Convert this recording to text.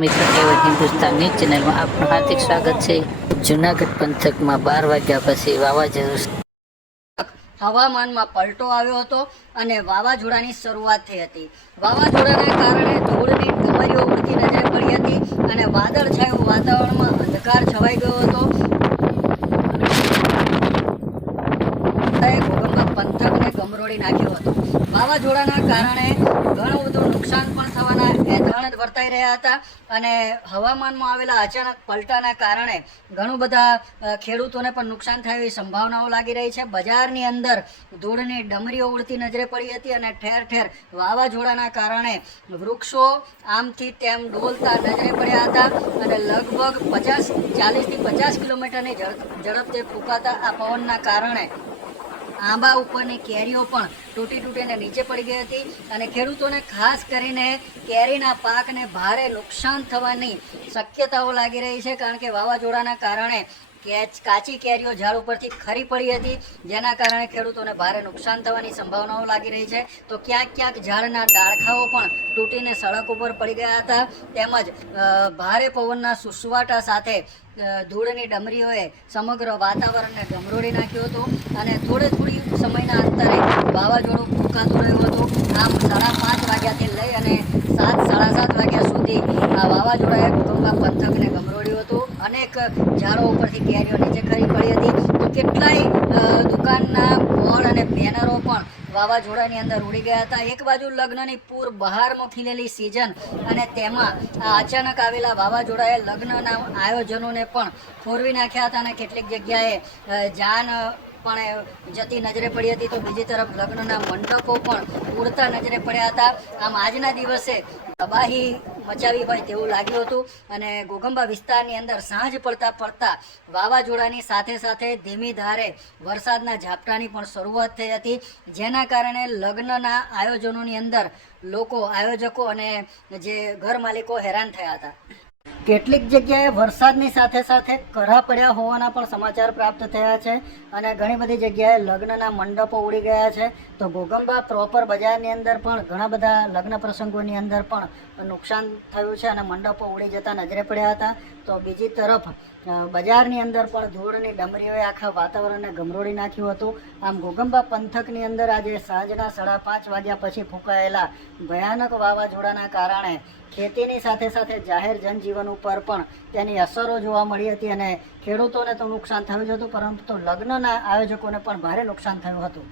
મિત્રો કેવળ હિન્દુસ્તાનની ચેનલમાં આપનું હાર્દિક સ્વાગત છે। જૂનાગઢ પંથકમાં 12 વાગ્યા પછી વાવાઝોડું હવામાનમાં પલટો આવ્યો હતો અને વાવાઝોડાની શરૂઆત થઈ હતી। વાવાઝોડાના કારણે ધૂળની ધમરીઓ ઉડતી નજરે પડી હતી અને વાદળછાયું વાતાવરણમાં અંધકાર છવાઈ ગયો હતો। ભૂકંપ પંથકને ગમરોડી નાખ્યો હતો। વાવાઝોડાના કારણે ઘણું બધું નુકસાન પણ થવાના એંધાણ વર્તાઈ રહ્યા હતા અને હવામાનમાં આવેલા અચાનક પલટાના કારણે ઘણું બધા ખેડૂતોને પણ નુકસાન થાય એવી સંભાવનાઓ લાગી રહી છે। બજારની અંદર ધૂળની ડમરીઓ ઉડતી નજરે પડી હતી અને ઠેર ઠેર વાવાઝોડાના કારણે વૃક્ષો આમથી તેમ ડોલતા નજરે પડ્યા હતા અને લગભગ 40થી 50 કિલોમીટરની ઝડપથી ફૂંકાતા આ પવનના કારણે આંબા ઉપરની કેરીઓ પણ તૂટીને નીચે પડી ગઈ હતી અને ખેડૂતોને ખાસ કરીને કેરીના પાકને ભારે નુકસાન થવાની શક્યતાઓ લાગી રહી છે, કારણ કે વાવાઝોડાના કારણે કાચી કેરીઓ ઝાડ ઉપરથી ખરી પડી હતી, જેના કારણે ખેડૂતોને ભારે નુકસાન થવાની સંભાવનાઓ લાગી રહી છે। તો ક્યાંક ઝાડના ડાળખાઓ પણ તૂટીને સડક ઉપર પડી ગયા હતા, તેમજ ભારે પવનના સુસવાટા સાથે ધૂળની ડમરીઓએ સમગ્ર વાતાવરણને ગમરોડી નાખ્યું હતું અને થોડી સમયના અંતરે વાવાઝોડું ફૂંકાતું રહ્યું હતું। આમ 5:30 વાગ્યાથી લઈ અને 7-7:30 વાગ્યા સુધી આ વાવાઝોડાએ ભૂકંપના પંથકને ગમરોડ્યું હતું। અનેક ઝાડો ઉપરથી કેરીઓ નીચે ખરી પડી હતી, તો કેટલાય દુકાનના બોર્ડ અને બેનરો પણ વાવાઝોડાની અંદર ઉડી ગયા હતા। એક બાજુ લગ્નની પૂર બહારમાં ખીલેલી સિઝન અને તેમાં આ અચાનક આવેલા વાવાઝોડાએ લગ્નના આયોજનોને પણ ખોરવી નાખ્યા હતા અને કેટલીક જગ્યાએ જાન પણ જતી નજરે પડી હતી, તો બીજી તરફ લગ્નના મંડપો પણ ઉડતા નજરે પડ્યા હતા। આમ આજના દિવસે તબાહી મચાવી હોય તેવું લાગ્યું હતું અને ઘોઘંબા વિસ્તારની અંદર સાંજ પડતા વાવાઝોડાની સાથે ધીમી ધારે વરસાદના ઝાપટાની પણ શરૂઆત થઈ હતી, જેના કારણે લગ્નના આયોજનોની અંદર આયોજકો અને જે ઘર માલિકો હેરાન થયા હતા। કેટલીક જગ્યાએ વરસાદની સાથે કરા પડ્યા હોવાના પણ સમાચાર પ્રાપ્ત થયા છે અને ઘણી બધી જગ્યાએ લગ્નના મંડપો ઉડી ગયા છે। તો ઘોઘંબા પ્રોપર બજારની અંદર પણ ઘણા બધા લગ્ન પ્રસંગોની અંદર પણ નુકસાન થયું છે અને મંડપો ઉડી જતા નજરે પડ્યા હતા। તો બીજી તરફ બજારની અંદર પણ ધૂળની ડમરીઓએ આખા વાતાવરણને ગમરોડી નાખ્યું હતું। આમ ઘોઘંબા પંથકની અંદર આજે સાંજના 5:30 વાગ્યા પછી ફૂંકાયેલા ભયાનક વાવાઝોડાના કારણે ખેતીની સાથે જાહેર જનજીવન ઉપર પણ તેની અસરો જોવા મળી હતી અને ખેડૂતોને તો નુકસાન થયું જ હતું, પરંતુ લગ્નના આયોજકોને પણ ભારે નુકસાન થયું હતું।